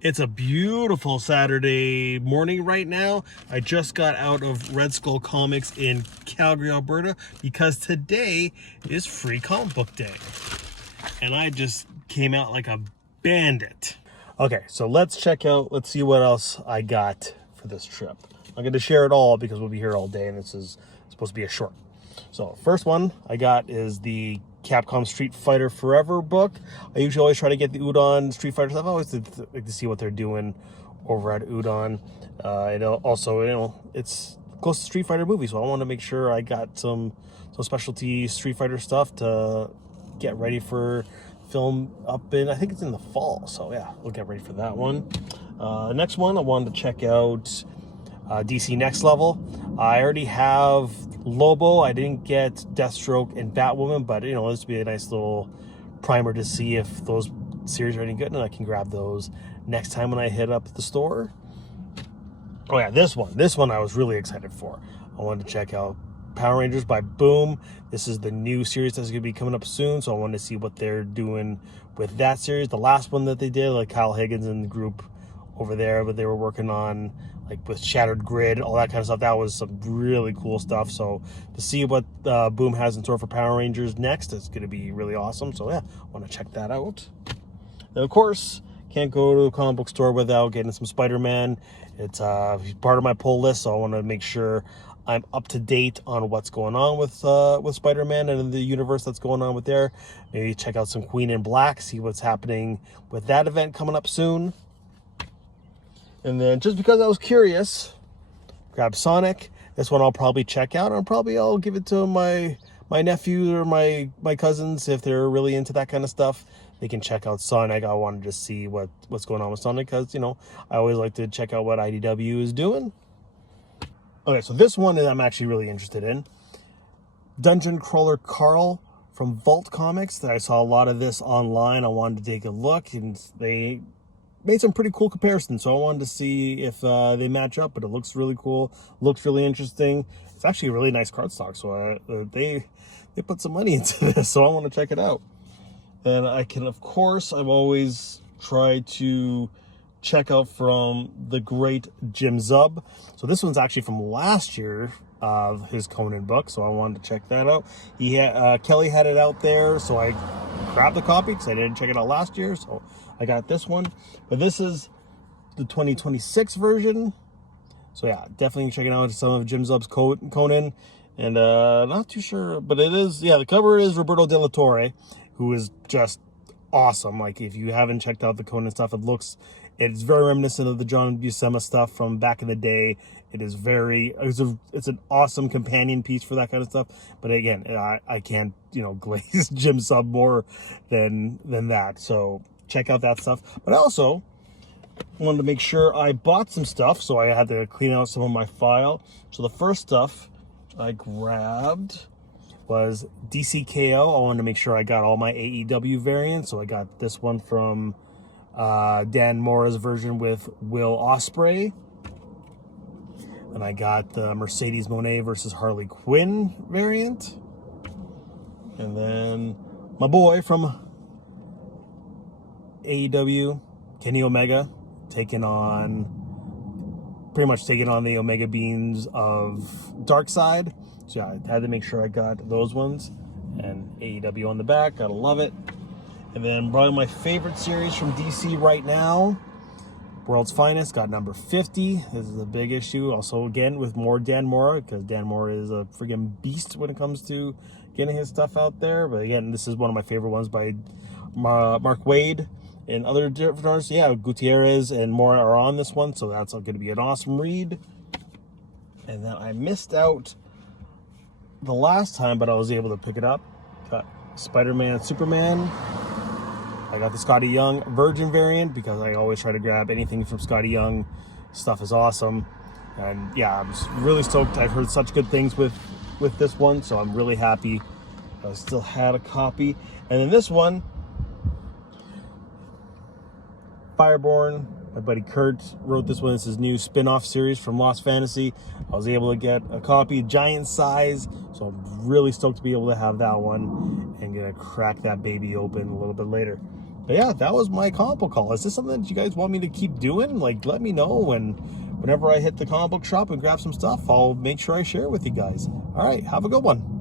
It's a beautiful Saturday morning right now. I just got out of Red Skull Comics in Calgary, Alberta, because today is Free Comic Book Day. And I just came out like a bandit. Okay, so let's see what else I got for this trip. I'm going to share it all because we'll be here all day and this is supposed to be a short. So first one I got is the Capcom Street Fighter Forever book. I usually always try to get the Udon Street Fighter stuff. I always like to see what they're doing over at Udon. And also, it's close to Street Fighter movie, so I want to make sure I got some specialty Street Fighter stuff to get ready for film up in, I think it's in the fall. So yeah, we'll get ready for that one. Next one, I wanted to check out DC Next Level. I already have Lobo. I didn't get Deathstroke and Batwoman, but this would be a nice little primer to see if those series are any good, and I can grab those next time when I hit up the store. Oh yeah, this one I was really excited for. I wanted to check out Power Rangers by Boom. This is the new series that's going to be coming up soon, so I wanted to see what they're doing with that series. The last one that they did, like Kyle Higgins and the group over there, but they were working on like with Shattered Grid, all that kind of stuff. That was some really cool stuff. So to see what Boom has in store for Power Rangers next, it's going to be really awesome. So yeah, I want to check that out. And of course, can't go to a comic book store without getting some Spider-Man. It's part of my pull list, so I want to make sure I'm up to date on what's going on with Spider-Man and the universe that's going on with there. Maybe check out some Queen in Black, see what's happening with that event coming up soon. And then just because I was curious, grab Sonic. This one I'll probably check out, and I'll give it to my nephew or my cousins if they're really into that kind of stuff. They can check out Sonic. I wanted to see what's going on with Sonic because I always like to check out what IDW is doing. Okay, so this one I'm actually really interested in. Dungeon Crawler Carl from Vault Comics. I saw a lot of this online. I wanted to take a look, and they made some pretty cool comparisons, so I wanted to see if they match up, but it looks really cool, looks really interesting. It's actually a really nice cardstock, so they put some money into this, so I want to check it out. And I can, of course, I've always tried to check out from the great Jim Zub. So this one's actually from last year of his Conan book, so I wanted to check that out. Kelly had it out there, so I grabbed the copy because I didn't check it out last year, so I got this one. But this is the 2026 version, so yeah, definitely checking out some of Jim Zub's Conan. And not too sure, but it is, yeah, the cover is Roberto De La Torre, who is just awesome. Like, if you haven't checked out the Conan stuff, it's very reminiscent of the John Buscema stuff from back in the day. It's an awesome companion piece for that kind of stuff. But again, I can't, glaze Jim Zub more than that. So check out that stuff. But I also wanted to make sure I bought some stuff, so I had to clean out some of my file. So the first stuff I grabbed was DCKO. I wanted to make sure I got all my AEW variants, so I got this one from Dan Mora's version with Will Ospreay, and I got the Mercedes Moné versus Harley Quinn variant, and then my boy from AEW, Kenny Omega, pretty much taking on the Omega Beams of Darkseid. So yeah, I had to make sure I got those ones, and AEW on the back, gotta love it. And then probably my favorite series from DC right now, World's Finest, got number 50. This is a big issue. Also, again, with more Dan Mora, because Dan Mora is a friggin' beast when it comes to getting his stuff out there. But again, this is one of my favorite ones by Mark Waid and other different artists. Yeah, Gutierrez and Mora are on this one, so that's going to be an awesome read. And then I missed out the last time, but I was able to pick it up. Got Spider-Man, Superman. I got the Scotty Young Virgin variant because I always try to grab anything from Scotty Young. Stuff is awesome. And yeah, I'm just really stoked. I've heard such good things with this one, so I'm really happy I still had a copy. And then this one, Fireborn, my buddy Kurt wrote this one. It's his new spin-off series from Lost Fantasy. I was able to get a copy, giant size, so I'm really stoked to be able to have that one and gonna crack that baby open a little bit later. But yeah, that was my comic book haul. Is this something that you guys want me to keep doing? Like, let me know, and whenever I hit the comic book shop and grab some stuff, I'll make sure I share it with you guys. All right, have a good one.